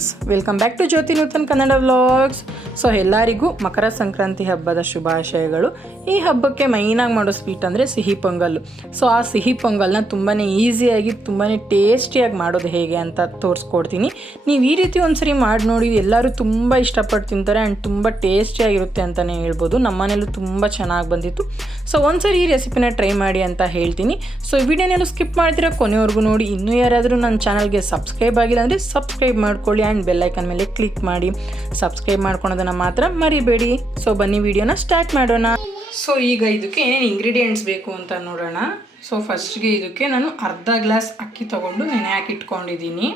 Friends, welcome back to Jyoti Nutan Kannada vlogs. So ಎಲ್ಲರಿಗೂ ಮಕರ ಸಂಕ್ರಾಂತಿ ಹಬ್ಬದ ಶುಭಾಶಯಗಳು. ಈ ಹಬ್ಬಕ್ಕೆ ಮೈನಾಗಿ ಮಾಡೋ ಸ್ವೀಟ್ ಅಂದರೆ ಸಿಹಿ ಪೊಂಗಲ್ಲು. ಸೊ ಆ ಸಿಹಿ ಪೊಂಗಲ್ನ ತುಂಬಾ ಈಸಿಯಾಗಿ ತುಂಬಾ ಟೇಸ್ಟಿಯಾಗಿ ಮಾಡೋದು ಹೇಗೆ ಅಂತ ತೋರಿಸ್ಕೊಡ್ತೀನಿ. ನೀವು ಈ ರೀತಿ ಒಂದ್ಸರಿ ಮಾಡಿ ನೋಡಿ, ಎಲ್ಲರೂ ತುಂಬ ಇಷ್ಟಪಟ್ಟು ತಿಂತಾರೆ ಆ್ಯಂಡ್ ತುಂಬ ಟೇಸ್ಟಿಯಾಗಿರುತ್ತೆ ಅಂತಲೇ ಹೇಳ್ಬೋದು. ನಮ್ಮನೇಲೂ ತುಂಬ ಚೆನ್ನಾಗಿ ಬಂದಿತ್ತು. ಸೊ ಒಂದ್ಸರಿ ಈ ರೆಸಿಪಿನ ಟ್ರೈ ಮಾಡಿ ಅಂತ ಹೇಳ್ತೀನಿ. ಸೊ ವಿಡಿಯೋನೆಲ್ಲ ಸ್ಕಿಪ್ ಮಾಡ್ತೀರಾ, ಕೊನೆವರೆಗೂ ನೋಡಿ. ಇನ್ನೂ ಯಾರಾದರೂ ನನ್ನ ಚಾನಲ್ಗೆ ಸಬ್ಸ್ಕ್ರೈಬ್ ಆಗಿಲ್ಲ ಅಂದರೆ ಸಬ್ಸ್ಕ್ರೈಬ್ ಮಾಡ್ಕೊಳ್ಳಿ ಆ್ಯಂಡ್ ಬೆಲ್ಲೈಕನ್ ಮೇಲೆ ಕ್ಲಿಕ್ ಮಾಡಿ. ಸಬ್ಸ್ಕ್ರೈಬ್ ಮಾಡ್ಕೊಳೋದನ್ನು ಮಾತ್ರ ಮರಿಬೇಡಿ. ಸೊ ಬನ್ನಿ ವಿಡಿಯೋನ ಸ್ಟಾರ್ಟ್ ಮಾಡೋಣ. ಸೊ ಈಗ ಇದಕ್ಕೆ ಏನೇನು ಇಂಗ್ರೀಡಿಯೆಂಟ್ಸ್ ಬೇಕು ಅಂತ ನೋಡೋಣ. ಸೊ ಫಸ್ಟ್ಗೆ ಇದಕ್ಕೆ ನಾನು ಅರ್ಧ ಗ್ಲಾಸ್ ಅಕ್ಕಿ ತೊಗೊಂಡು ನೆನೆ ಹಾಕಿಟ್ಕೊಂಡಿದ್ದೀನಿ.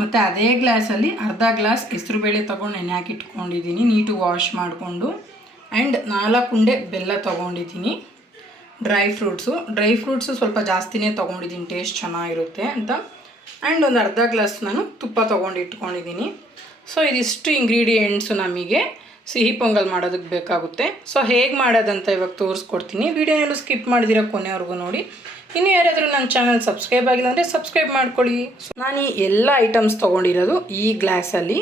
ಮತ್ತು ಅದೇ ಗ್ಲಾಸಲ್ಲಿ ಅರ್ಧ ಗ್ಲಾಸ್ ಹೆಸರುಬೇಳೆ ತೊಗೊಂಡು ನೆನೆ ಹಾಕಿಟ್ಕೊಂಡಿದ್ದೀನಿ, ನೀಟು ವಾಶ್ ಮಾಡಿಕೊಂಡು. ಆ್ಯಂಡ್ 4 ಉಂಡೆ ಬೆಲ್ಲ ತೊಗೊಂಡಿದ್ದೀನಿ. ಡ್ರೈ ಫ್ರೂಟ್ಸು ಸ್ವಲ್ಪ ಜಾಸ್ತಿನೇ ತೊಗೊಂಡಿದ್ದೀನಿ, ಟೇಸ್ಟ್ ಚೆನ್ನಾಗಿರುತ್ತೆ ಅಂತ. ಆ್ಯಂಡ್ ಒಂದು ಅರ್ಧ ಗ್ಲಾಸ್ ನಾನು ತುಪ್ಪ ತೊಗೊಂಡು ಇಟ್ಕೊಂಡಿದ್ದೀನಿ. ಸೊ ಇದಿಷ್ಟು ಇಂಗ್ರೀಡಿಯೆಂಟ್ಸು ನಮಗೆ ಸಿಹಿ ಪೊಂಗಲ್ ಮಾಡೋದಕ್ಕೆ ಬೇಕಾಗುತ್ತೆ. ಸೊ ಹೇಗೆ ಮಾಡೋದಂತ ಇವಾಗ ತೋರಿಸ್ಕೊಡ್ತೀನಿ. ವಿಡಿಯೋನೆಲ್ಲೂ ಸ್ಕಿಪ್ ಮಾಡಿದಿರೋ ಕೊನೆವರೆಗೂ ನೋಡಿ. ಇನ್ನು ಯಾರಾದರೂ ನನ್ನ ಚಾನಲ್ ಸಬ್ಸ್ಕ್ರೈಬ್ ಆಗಿಲ್ಲ ಅಂದರೆ ಸಬ್ಸ್ಕ್ರೈಬ್ ಮಾಡ್ಕೊಳ್ಳಿ. ಸೊ ನಾನು ಈ ಎಲ್ಲ ಐಟಮ್ಸ್ ತೊಗೊಂಡಿರೋದು ಈ ಗ್ಲಾಸಲ್ಲಿ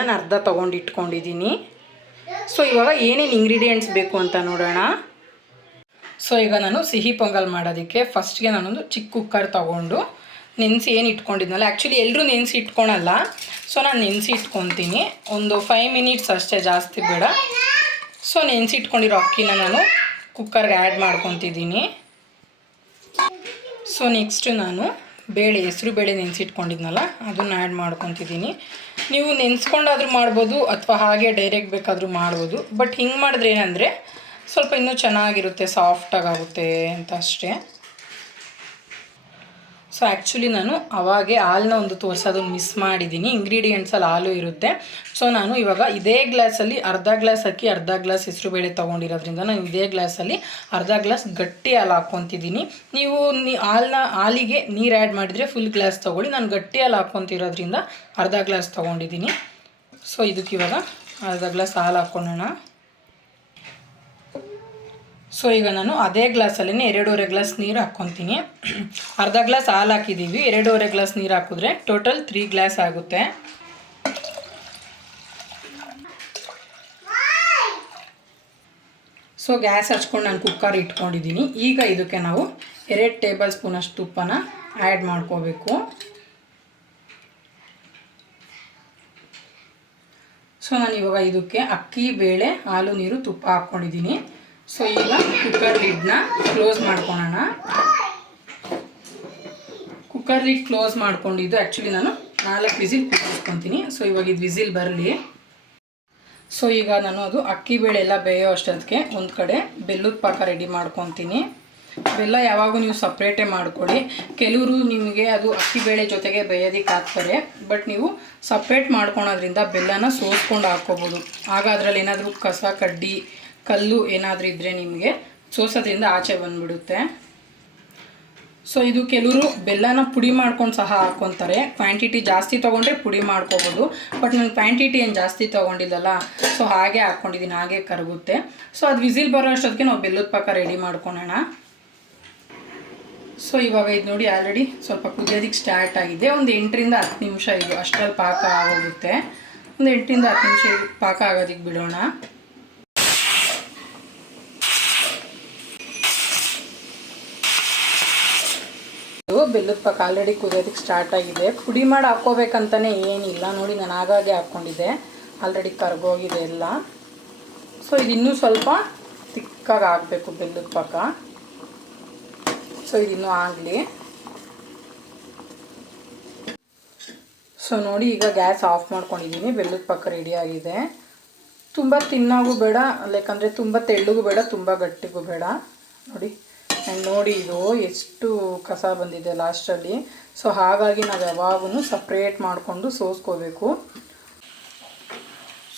ನಾನು ಅರ್ಧ ತೊಗೊಂಡು ಇಟ್ಕೊಂಡಿದ್ದೀನಿ. ಸೊ ಇವಾಗ ಏನೇನು ಇಂಗ್ರೀಡಿಯೆಂಟ್ಸ್ ಬೇಕು ಅಂತ ನೋಡೋಣ. ಸೊ ಈಗ ನಾನು ಸಿಹಿ ಪೊಂಗಲ್ ಮಾಡೋದಕ್ಕೆ ಫಸ್ಟ್ಗೆ ನಾನೊಂದು ಚಿಕ್ಕ ಕುಕ್ಕರ್ ತೊಗೊಂಡು ನೆನೆಸಿ ಏನು ಇಟ್ಕೊಂಡಿದ್ನಲ್ಲ, ಆ್ಯಕ್ಚುಲಿ ಎಲ್ಲರೂ ನೆನೆಸಿ ಇಟ್ಕೊಳಲ್ಲ. ಸೊ ನಾನು ನೆನೆಸಿ ಇಟ್ಕೊತೀನಿ ಒಂದು 5 ಮಿನಿಟ್ಸ್ ಅಷ್ಟೇ, ಜಾಸ್ತಿ ಬೇಡ. ಸೊ ನೆನೆಸಿ ಇಟ್ಕೊಂಡಿರೋ ಅಕ್ಕಿನ ನಾನು ಕುಕ್ಕರ್ಗೆ ಆ್ಯಡ್ ಮಾಡ್ಕೊತಿದ್ದೀನಿ. ಸೊ ನೆಕ್ಸ್ಟು ನಾನು ಹೆಸರು ಬೇಳೆ ನೆನೆಸಿಟ್ಕೊಂಡಿದ್ನಲ್ಲ ಅದನ್ನು ಆ್ಯಡ್ ಮಾಡ್ಕೊತಿದ್ದೀನಿ. ನೀವು ನೆನೆಸ್ಕೊಂಡಾದ್ರೂ ಮಾಡ್ಬೋದು ಅಥವಾ ಹಾಗೆ ಡೈರೆಕ್ಟ್ ಬೇಕಾದರೂ ಮಾಡ್ಬೋದು. ಬಟ್ ಹಿಂಗೆ ಮಾಡಿದ್ರೆ ಏನಂದರೆ ಸ್ವಲ್ಪ ಇನ್ನೂ ಚೆನ್ನಾಗಿರುತ್ತೆ, ಸಾಫ್ಟಾಗುತ್ತೆ ಅಂತ ಅಷ್ಟೇ. ಸೊ ಆ್ಯಕ್ಚುಲಿ ನಾನು ಅವಾಗೆ ಹಾಲನ್ನ ಒಂದು ತೋರಿಸೋದನ್ನು ಮಿಸ್ ಮಾಡಿದ್ದೀನಿ. ಇಂಗ್ರೀಡಿಯೆಂಟ್ಸಲ್ಲಿ ಹಾಲು ಇರುತ್ತೆ. ಸೊ ನಾನು ಇವಾಗ ಇದೇ ಗ್ಲಾಸಲ್ಲಿ ಅರ್ಧ ಗ್ಲಾಸ್ ಅಕ್ಕಿ ಅರ್ಧ ಗ್ಲಾಸ್ ಹೆಸರುಬೇಳೆ ತೊಗೊಂಡಿರೋದ್ರಿಂದ ನಾನು ಇದೇ ಗ್ಲಾಸಲ್ಲಿ ಅರ್ಧ ಗ್ಲಾಸ್ ಗಟ್ಟಿ ಹಾಲು ಹಾಕ್ಕೊತಿದ್ದೀನಿ. ನೀವು ಹಾಲಿಗೆ ನೀರು ಆ್ಯಡ್ ಮಾಡಿದರೆ ಫುಲ್ ಗ್ಲಾಸ್ ತೊಗೊಳ್ಳಿ. ನಾನು ಗಟ್ಟಿ ಹಾಲು ಹಾಕ್ಕೊತಿರೋದ್ರಿಂದ ಅರ್ಧ ಗ್ಲಾಸ್ ತೊಗೊಂಡಿದ್ದೀನಿ. ಸೊ ಇದಕ್ಕೆ ಇವಾಗ ಅರ್ಧ ಗ್ಲಾಸ್ ಹಾಲು ಹಾಕ್ಕೊಳ್ಳೋಣ. ಸೊ ಈಗ ನಾನು ಅದೇ ಗ್ಲಾಸಲ್ಲೇ 2.5 ಗ್ಲಾಸ್ ನೀರು ಹಾಕ್ಕೊತೀನಿ. ಅರ್ಧ ಗ್ಲಾಸ್ ಹಾಲು ಹಾಕಿದ್ದೀವಿ, 2.5 ಗ್ಲಾಸ್ ನೀರು ಹಾಕಿದ್ರೆ ಟೋಟಲ್ 3 ಗ್ಲಾಸ್ ಆಗುತ್ತೆ. ಸೊ ಗ್ಯಾಸ್ ಹಚ್ಕೊಂಡು ನಾನು ಕುಕ್ಕರ್ ಇಟ್ಕೊಂಡಿದ್ದೀನಿ. ಈಗ ಇದಕ್ಕೆ ನಾವು 2 ಟೇಬಲ್ ಸ್ಪೂನಷ್ಟು ತುಪ್ಪನ ಆ್ಯಡ್ ಮಾಡ್ಕೋಬೇಕು. ಸೊ ನಾನು ಇವಾಗ ಇದಕ್ಕೆ ಅಕ್ಕಿ, ಬೇಳೆ, ಹಾಲು, ನೀರು, ತುಪ್ಪ ಹಾಕ್ಕೊಂಡಿದ್ದೀನಿ. ಸೊ ಈಗ ಕುಕ್ಕರ್ ಲಿಡ್ನ ಕ್ಲೋಸ್ ಮಾಡ್ಕೊಳ್ಳೋಣ. ಕುಕ್ಕರ್ ಲಿಡ್ ಕ್ಲೋಸ್ ಮಾಡ್ಕೊಂಡಿದ್ದು ಆ್ಯಕ್ಚುಲಿ ನಾನು 4 ವಿಸಿಲ್ ಕೂರಿಸ್ಕೊತೀನಿ. ಸೊ ಇವಾಗ ಇದು ವಿಸಿಲ್ ಬರಲಿ. ಸೊ ಈಗ ನಾನು ಅದು ಅಕ್ಕಿ ಬೇಳೆ ಎಲ್ಲ ಬೇಯೋ ಅಷ್ಟೊತ್ತಿಗೆ ಒಂದು ಕಡೆ ಬೆಲ್ಲದ ಪಾಕ ರೆಡಿ ಮಾಡ್ಕೊತೀನಿ. ಬೆಲ್ಲ ಯಾವಾಗೂ ನೀವು ಸಪ್ರೇಟೇ ಮಾಡ್ಕೊಳ್ಳಿ. ಕೆಲವರು ನಿಮಗೆ ಅದು ಅಕ್ಕಿ ಬೇಳೆ ಜೊತೆಗೆ ಬೇಯೋದಕ್ಕೆ ಹಾಕ್ತಾರೆ. ಬಟ್ ನೀವು ಸಪ್ರೇಟ್ ಮಾಡ್ಕೊಳೋದ್ರಿಂದ ಬೆಲ್ಲನ ಸೋಸ್ಕೊಂಡು ಹಾಕ್ಕೋಬೋದು. ಆಗ ಅದರಲ್ಲಿ ಏನಾದರೂ ಕಸ, ಕಡ್ಡಿ, ಕಲ್ಲು ಏನಾದರೂ ಇದ್ದರೆ ನಿಮಗೆ ಸೋಸೋದ್ರಿಂದ ಆಚೆ ಬಂದುಬಿಡುತ್ತೆ. ಸೊ ಇದು ಕೆಲವರು ಬೆಲ್ಲನ ಪುಡಿ ಮಾಡ್ಕೊಂಡು ಸಹ ಹಾಕ್ಕೊತಾರೆ. ಕ್ವಾಂಟಿಟಿ ಜಾಸ್ತಿ ತೊಗೊಂಡ್ರೆ ಪುಡಿ ಮಾಡ್ಕೋಬೋದು. ಬಟ್ ನಾನು ಕ್ವಾಂಟಿಟಿ ಏನು ಜಾಸ್ತಿ ತೊಗೊಂಡಿಲ್ಲಲ್ಲ, ಸೊ ಹಾಗೆ ಹಾಕ್ಕೊಂಡಿದ್ದೀನಿ, ಹಾಗೆ ಕರಗುತ್ತೆ. ಸೊ ಅದು ವಿಸಿಲ್ ಬರೋ ಅಷ್ಟೊತ್ತಿಗೆ ನಾವು ಬೆಲ್ಲದ ಪಾಕ ರೆಡಿ ಮಾಡ್ಕೊಳ್ಳೋಣ. ಸೊ ಇವಾಗ ಇದು ನೋಡಿ ಆಲ್ರೆಡಿ ಸ್ವಲ್ಪ ಕುದಿಯೋದಕ್ಕೆ ಸ್ಟಾರ್ಟ್ ಆಗಿದೆ. ಒಂದು 8ರಿಂದ 10 ನಿಮಿಷ ಇದು ಅಷ್ಟರಲ್ಲಿ ಪಾಕ ಆಗೋಗುತ್ತೆ. ಒಂದು 8ರಿಂದ 10 ನಿಮಿಷ ಪಾಕ ಆಗೋದಕ್ಕೆ ಬಿಡೋಣ. ಬೆಲ್ಲದ ಪಾಕ ಆಲ್ರೆಡಿ ಕುದಿಯೋದಕ್ಕೆ ಸ್ಟಾರ್ಟ್ ಆಗಿದೆ. ಪುಡಿ ಮಾಡಿ ಹಾಕ್ಕೋಬೇಕಂತಲೇ ಏನಿಲ್ಲ ನೋಡಿ, ನಾನು ಆಗಾಗೆ ಹಾಕ್ಕೊಂಡಿದ್ದೆ, ಆಲ್ರೆಡಿ ಕರ್ಗೋಗಿದೆ ಎಲ್ಲ. ಸೊ ಇದು ಇನ್ನೂ ಸ್ವಲ್ಪ ತಿಕ್ಕಾಗಿ ಆಗಬೇಕು ಬೆಲ್ಲದ ಪಾಕ. ಸೊ ಇದಿನ್ನೂ ಆಗಲಿ. ಸೊ ನೋಡಿ ಈಗ ಗ್ಯಾಸ್ ಆಫ್ ಮಾಡ್ಕೊಂಡಿದ್ದೀನಿ. ಬೆಲ್ಲದ ಪಾಕ ರೆಡಿಯಾಗಿದೆ. ತುಂಬ ತಿನ್ನಾಗೂ ಬೇಡ, ಯಾಕಂದರೆ ತುಂಬ ತೆಳ್ಳಗೂ ಬೇಡ, ತುಂಬ ಗಟ್ಟಿಗೂ ಬೇಡ. ನೋಡಿ ನೋಡಿ ಇದು ಎಷ್ಟು ಕಸ ಬಂದಿದೆ ಲಾಸ್ಟಲ್ಲಿ. ಸೊ ಹಾಗಾಗಿ ನಾವು ಯಾವಾಗೂ ಸಪ್ರೇಟ್ ಮಾಡಿಕೊಂಡು ಸೋಸ್ಕೋಬೇಕು.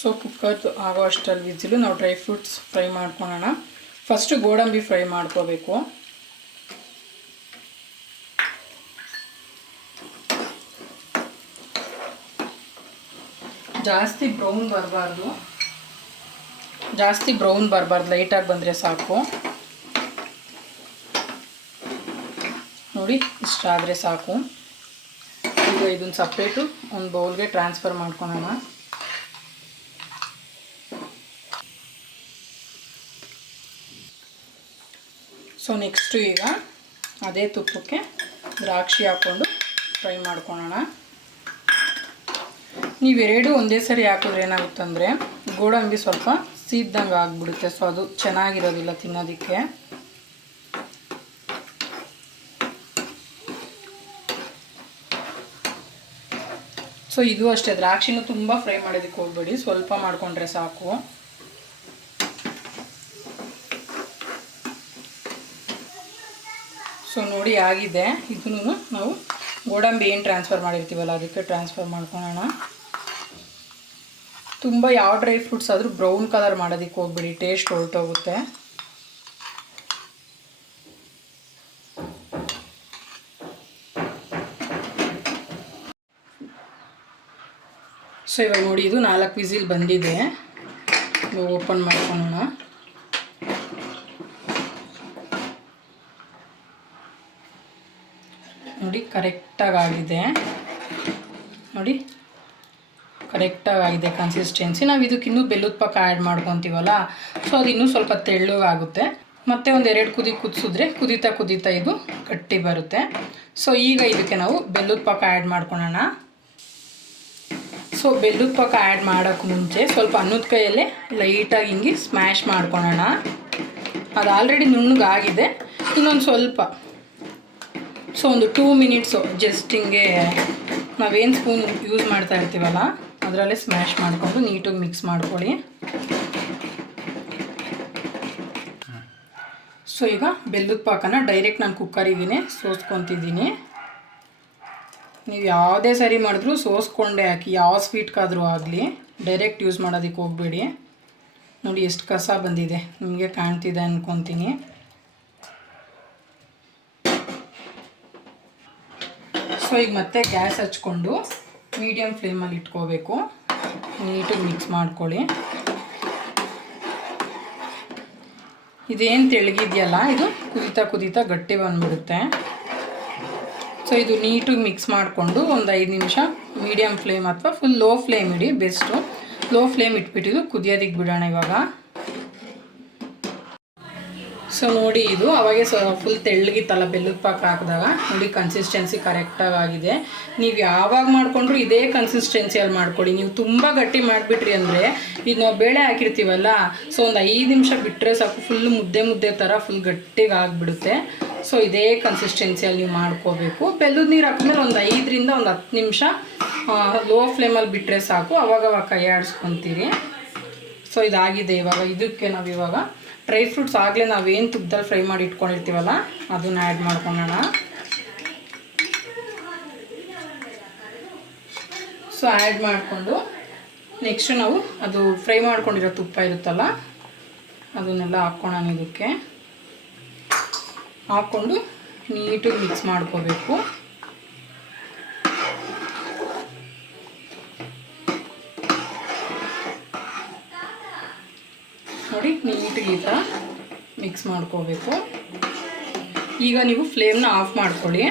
ಸೊ ಕುಕ್ಕರ್ ಆಗೋ ಅಷ್ಟರಲ್ಲಿ ವಿಸಿಲು ನಾವು ಡ್ರೈ ಫ್ರೂಟ್ಸ್ ಫ್ರೈ ಮಾಡ್ಕೊಳ್ಳೋಣ. ಫಸ್ಟು ಗೋಡಂಬಿ ಫ್ರೈ ಮಾಡ್ಕೋಬೇಕು. ಜಾಸ್ತಿ ಬ್ರೌನ್ ಬರಬಾರ್ದು, ಲೈಟಾಗಿ ಬಂದರೆ ಸಾಕು. ನೋಡಿ ಇಷ್ಟಾದರೆ ಸಾಕು. ಈಗ ಇದನ್ನು ಸಪ್ರೇಟು ಒಂದು ಬೌಲ್ಗೆ ಟ್ರಾನ್ಸ್ಫರ್ ಮಾಡ್ಕೊಳೋಣ. ಸೊ ನೆಕ್ಸ್ಟು ಈಗ ಅದೇ ತುಪ್ಪಕ್ಕೆ ದ್ರಾಕ್ಷಿ ಹಾಕ್ಕೊಂಡು ಫ್ರೈ ಮಾಡ್ಕೊಳೋಣ. ನೀವೆರಡು ಒಂದೇ ಸರಿ ಹಾಕಿದ್ರೆ ಏನಾಗುತ್ತಂದರೆ ಗೋಡಂಬಿ ಸ್ವಲ್ಪ ಸೀದ್ದಂಗೆ ಆಗಿಬಿಡುತ್ತೆ. ಸೊ ಅದು ಚೆನ್ನಾಗಿರೋದಿಲ್ಲ ತಿನ್ನೋದಕ್ಕೆ. ಸೊ ಇದು ಅಷ್ಟೇ, ದ್ರಾಕ್ಷಿನೂ ತುಂಬ ಫ್ರೈ ಮಾಡೋದಕ್ಕೆ ಹೋಗ್ಬೇಡಿ, ಸ್ವಲ್ಪ ಮಾಡಿಕೊಂಡ್ರೆ ಸಾಕು. ಸೊ ನೋಡಿ ಆಗಿದೆ. ಇದನ್ನು ನಾವು ಗೋಡಂಬಿ ಏನು ಟ್ರಾನ್ಸ್ಫರ್ ಮಾಡಿರ್ತೀವಲ್ಲ ಅದಕ್ಕೆ ಟ್ರಾನ್ಸ್ಫರ್ ಮಾಡ್ಕೊಳ್ಳೋಣ. ತುಂಬ ಯಾವ ಡ್ರೈ ಫ್ರೂಟ್ಸ್ ಆದರೂ ಬ್ರೌನ್ ಕಲರ್ ಮಾಡೋದಕ್ಕೆ ಹೋಗ್ಬೇಡಿ, ಟೇಸ್ಟ್ ಹೊರಟೋಗುತ್ತೆ. ಸೊ ಇವಾಗ ನೋಡಿ ಇದು 4 ವಿಸಿಲ್ ಬಂದಿದೆ. ಓಪನ್ ಮಾಡ್ಕೊಳ್ಳೋಣ. ನೋಡಿ ಕರೆಕ್ಟಾಗಿ ಆಗಿದೆ. ನೋಡಿ ಕರೆಕ್ಟಾಗಿ ಆಗಿದೆ ಕನ್ಸಿಸ್ಟೆನ್ಸಿ. ನಾವು ಇದಕ್ಕಿನ್ನೂ ಬೆಲ್ಲದ ಪಾಕ ಆ್ಯಡ್ ಮಾಡ್ಕೊತೀವಲ್ಲ, ಸೊ ಅದು ಇನ್ನೂ ಸ್ವಲ್ಪ ತೆಳ್ಳಗಾಗುತ್ತೆ. ಮತ್ತು ಒಂದು 2 ಕುದಿ ಕುದಿಸಿದ್ರೆ ಕುದೀತಾ ಇದು ಗಟ್ಟಿ ಬರುತ್ತೆ. ಸೊ ಈಗ ಇದಕ್ಕೆ ನಾವು ಬೆಲ್ಲದ ಪಾಕ ಆ್ಯಡ್ ಮಾಡ್ಕೊಳ್ಳೋಣ. ಸೊ ಬೆಲ್ಲದ ಪಾಕ ಆ್ಯಡ್ ಮಾಡೋಕ್ಕೆ ಮುಂಚೆ ಸ್ವಲ್ಪ ಅನ್ನದ ಕೈಯಲ್ಲೇ ಲೈಟಾಗಿ ಹಿಂಗೆ ಸ್ಮ್ಯಾಶ್ ಮಾಡ್ಕೊಳ್ಳೋಣ. ಅದು ಆಲ್ರೆಡಿ ನುಣ್ಣಗಾಗಿದೆ, ಇನ್ನೊಂದು ಸ್ವಲ್ಪ. ಸೊ ಒಂದು 2 ಮಿನಿಟ್ಸು ಜಸ್ಟ್ ಹಿಂಗೆ ನಾವೇನು ಸ್ಪೂನ್ ಯೂಸ್ ಮಾಡ್ತಾ ಇರ್ತೀವಲ್ಲ ಅದರಲ್ಲೇ ಸ್ಮ್ಯಾಶ್ ಮಾಡಿಕೊಂಡು ನೀಟಾಗಿ ಮಿಕ್ಸ್ ಮಾಡ್ಕೊಳ್ಳಿ. ಸೊ ಈಗ ಬೆಲ್ಲದ ಪಾಕನ ಡೈರೆಕ್ಟ್ ನಾನು ಕುಕ್ಕರಿಗೇ ಸೋಸ್ಕೊತಿದ್ದೀನಿ. ನೀವು ಯಾವುದೇ ಸರಿ ಮಾಡಿದ್ರೂ ಸೋಸ್ಕೊಂಡೇ ಹಾಕಿ, ಯಾವ ಸ್ವೀಟ್ಗಾದರೂ ಆಗಲಿ, ಡೈರೆಕ್ಟ್ ಯೂಸ್ ಮಾಡೋದಕ್ಕೆ ಹೋಗಬೇಡಿ. ನೋಡಿ ಎಷ್ಟು ಕಸ ಬಂದಿದೆ, ನಿಮಗೆ ಕಾಣ್ತಿದೆ ಅಂದ್ಕೊತೀನಿ. ಸೊ ಈಗ ಮತ್ತೆ ಗ್ಯಾಸ್ ಹಚ್ಕೊಂಡು ಮೀಡಿಯಮ್ ಫ್ಲೇಮಲ್ಲಿ ಇಟ್ಕೋಬೇಕು. ನೀಟಾಗಿ ಮಿಕ್ಸ್ ಮಾಡ್ಕೊಳ್ಳಿ. ಇದೇನು ತೆಳ್ಳಗಿದೆಯಲ್ಲ ಇದು ಕುದೀತಾ ಗಟ್ಟಿ ಬಂದುಬಿಡುತ್ತೆ. ಸೊ ಇದು ನೀಟಾಗಿ ಮಿಕ್ಸ್ ಮಾಡಿಕೊಂಡು ಒಂದು 5 ನಿಮಿಷ ಮೀಡಿಯಮ್ ಫ್ಲೇಮ್ ಅಥವಾ ಫುಲ್ ಲೋ ಫ್ಲೇಮ್ ಇಡಿ, ಬೆಸ್ಟು. ಲೋ ಫ್ಲೇಮ್ ಇಟ್ಬಿಟ್ಟಿದ್ದು ಕುದಿಯೋದಕ್ಕೆ ಬಿಡೋಣ ಇವಾಗ. ಸೊ ನೋಡಿ ಇದು ಅವಾಗೆ ಫುಲ್ ತೆಳ್ಳಗಿತ್ತಲ್ಲ ಬೆಲ್ಲದ ಪಾಕ ಹಾಕಿದಾಗ, ನೋಡಿ ಕನ್ಸಿಸ್ಟೆನ್ಸಿ ಕರೆಕ್ಟಾಗಿ ಆಗಿದೆ. ನೀವು ಯಾವಾಗ ಮಾಡಿಕೊಂಡ್ರು ಇದೇ ಕನ್ಸಿಸ್ಟೆನ್ಸಿಯಲ್ಲಿ ಮಾಡ್ಕೊಳ್ಳಿ. ನೀವು ತುಂಬ ಗಟ್ಟಿ ಮಾಡಿಬಿಟ್ರಿ ಅಂದರೆ ಈಗ ನಾವು ಬೇಳೆ ಹಾಕಿರ್ತೀವಲ್ಲ, ಸೊ ಒಂದು 5 ನಿಮಿಷ ಬಿಟ್ಟರೆ ಸಾಕು, ಫುಲ್ ಮುದ್ದೆ ಥರ ಫುಲ್ ಗಟ್ಟಿಗೆ ಆಗಿಬಿಡುತ್ತೆ. ಸೊ ಇದೇ ಕನ್ಸಿಸ್ಟೆನ್ಸಿಯಲ್ಲಿ ನೀವು ಮಾಡ್ಕೋಬೇಕು. ಬೆಲ್ಲದ ನೀರು ಹಾಕಿದ್ಮೇಲೆ ಒಂದು 5ರಿಂದ ಒಂದು 10 ನಿಮಿಷ ಲೋ ಫ್ಲೇಮಲ್ಲಿ ಬಿಟ್ಟರೆ ಸಾಕು, ಅವಾಗವಾಗ ಕೈ ಆಡಿಸ್ಕೊತೀರಿ. ಸೊ ಇದಾಗಿದೆ. ಇವಾಗ ಇದಕ್ಕೆ ನಾವು ಇವಾಗ ಡ್ರೈ ಫ್ರೂಟ್ಸ್ ಆಗಲೇ ನಾವೇನು ತುಪ್ಪದಲ್ಲಿ ಫ್ರೈ ಮಾಡಿ ಇಟ್ಕೊಂಡಿರ್ತೀವಲ್ಲ ಅದನ್ನು ಆ್ಯಡ್ ಮಾಡ್ಕೊಳ್ಳೋಣ. ಸೊ ಆ್ಯಡ್ ಮಾಡಿಕೊಂಡು ನೆಕ್ಸ್ಟ್ ನಾವು ಅದು ಫ್ರೈ ಮಾಡ್ಕೊಂಡಿರೋ ತುಪ್ಪ ಇರುತ್ತಲ್ಲ ಅದನ್ನೆಲ್ಲ ಹಾಕ್ಕೊಳ್ಳೋಣ. ಇದಕ್ಕೆ ಹಾಕ್ಕೊಂಡು ನೀಟಾಗಿ ಮಿಕ್ಸ್ ಮಾಡ್ಕೋಬೇಕು. ನೋಡಿ ನೀಟಾಗಿ ಈ ಥರ ಮಿಕ್ಸ್ ಮಾಡ್ಕೋಬೇಕು. ಈಗ ನೀವು ಫ್ಲೇಮ್ನ ಆಫ್ ಮಾಡ್ಕೊಳ್ಳಿ.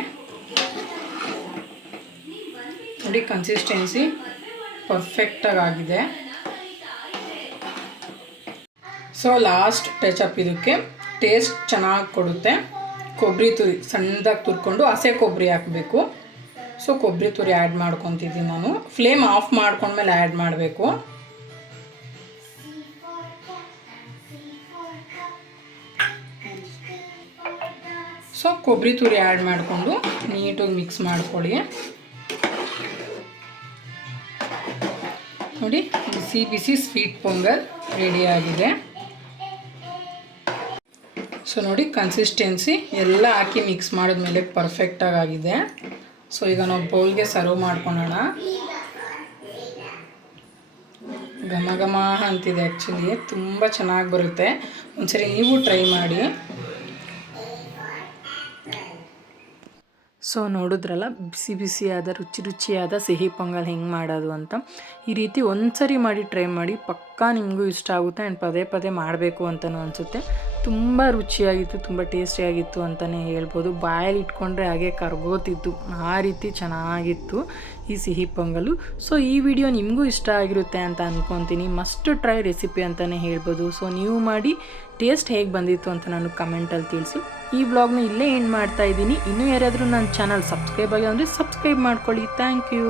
ನೋಡಿ ಕನ್ಸಿಸ್ಟೆನ್ಸಿ ಪರ್ಫೆಕ್ಟಾಗಿ ಆಗಿದೆ. ಸೊ ಲಾಸ್ಟ್ ಟಚಪ್ ಇದಕ್ಕೆ ಟೇಸ್ಟ್ ಚೆನ್ನಾಗಿ ಕೊಡುತ್ತೆ. ಕೊಬ್ಬರಿ ತುರಿ ಸಣ್ಣದಾಗಿ ತುರ್ಕೊಂಡು ಹಸೆ ಕೊಬ್ಬರಿ ಹಾಕಬೇಕು. ಸೊ ಕೊಬ್ಬರಿ ತುರಿ ಆ್ಯಡ್ ಮಾಡ್ಕೊತಿದ್ದೀನಿ ನಾನು. ಫ್ಲೇಮ್ ಆಫ್ ಮಾಡ್ಕೊಂಡ್ಮೇಲೆ ಆ್ಯಡ್ ಮಾಡಬೇಕು. ಸೊ ಕೊಬ್ಬರಿ ತುರಿ ಆ್ಯಡ್ ಮಾಡಿಕೊಂಡು ನೀಟಾಗಿ ಮಿಕ್ಸ್ ಮಾಡ್ಕೊಳ್ಳಿ. ನೋಡಿ ಬಿಸಿ ಬಿಸಿ ಸ್ವೀಟ್ ಪೊಂಗಲ್ ರೆಡಿಯಾಗಿದೆ. ಸೊ ನೋಡಿ ಕನ್ಸಿಸ್ಟೆನ್ಸಿ ಎಲ್ಲ ಹಾಕಿ ಮಿಕ್ಸ್ ಮಾಡಿದ್ಮೇಲೆ ಪರ್ಫೆಕ್ಟಾಗಿ ಆಗಿದೆ. ಸೊ ಈಗ ನಾವು ಬೌಲ್ಗೆ ಸರ್ವ್ ಮಾಡ್ಕೊಳ್ಳೋಣ. ಘಮ ಘಮ ಅಂತಿದೆ. ಆ್ಯಕ್ಚುಲಿ ತುಂಬ ಚೆನ್ನಾಗಿ ಬರುತ್ತೆ. ಒಂದ್ಸರಿ ನೀವು ಟ್ರೈ ಮಾಡಿ. ಸೊ ನೋಡಿದ್ರಲ್ಲ ಬಿಸಿ ಬಿಸಿಯಾದ ರುಚಿಯಾದ ಸಿಹಿ ಪೊಂಗಲ್ ಹೆಂಗೆ ಮಾಡೋದು ಅಂತ. ಈ ರೀತಿ ಒಂದ್ಸರಿ ಮಾಡಿ ಟ್ರೈ ಮಾಡಿ, ಪಕ್ಕಾ ನಿಮಗೂ ಇಷ್ಟ ಆಗುತ್ತೆ ಆ್ಯಂಡ್ ಪದೇ ಪದೇ ಮಾಡಬೇಕು ಅಂತಲೂ ಅನಿಸುತ್ತೆ. ತುಂಬ ರುಚಿಯಾಗಿತ್ತು, ತುಂಬ ಟೇಸ್ಟಿಯಾಗಿತ್ತು ಅಂತಲೇ ಹೇಳ್ಬೋದು. ಬಾಯಲ್ಲಿ ಇಟ್ಕೊಂಡ್ರೆ ಹಾಗೆ ಕರ್ಗೋತಿತ್ತು, ಆ ರೀತಿ ಚೆನ್ನಾಗಿತ್ತು ಈ ಸಿಹಿ ಪೊಂಗಲು. ಸೊ ಈ ವಿಡಿಯೋ ನಿಮಗೂ ಇಷ್ಟ ಆಗಿರುತ್ತೆ ಅಂತ ಅಂದ್ಕೊತೀನಿ. ಮಸ್ಟ್ ಟ್ರೈ ರೆಸಿಪಿ ಅಂತಲೇ ಹೇಳ್ಬೋದು. ಸೊ ನೀವು ಮಾಡಿ ಟೇಸ್ಟ್ ಹೇಗೆ ಬಂದಿತ್ತು ಅಂತ ನಾನು ಕಮೆಂಟಲ್ಲಿ ತಿಳಿಸಿ. ಈ ವ್ಲಾಗ್ನ ಇಲ್ಲೇ ಎಂಡ್ ಮಾಡ್ತಾ ಇದ್ದೀನಿ. ಇನ್ನೂ ಯಾರಾದರೂ ನನ್ನ ಚಾನಲ್ ಸಬ್ಸ್ಕ್ರೈಬ್ ಆಗಿ ಅಂದರೆ ಸಬ್ಸ್ಕ್ರೈಬ್ ಮಾಡ್ಕೊಳ್ಳಿ. Thank you.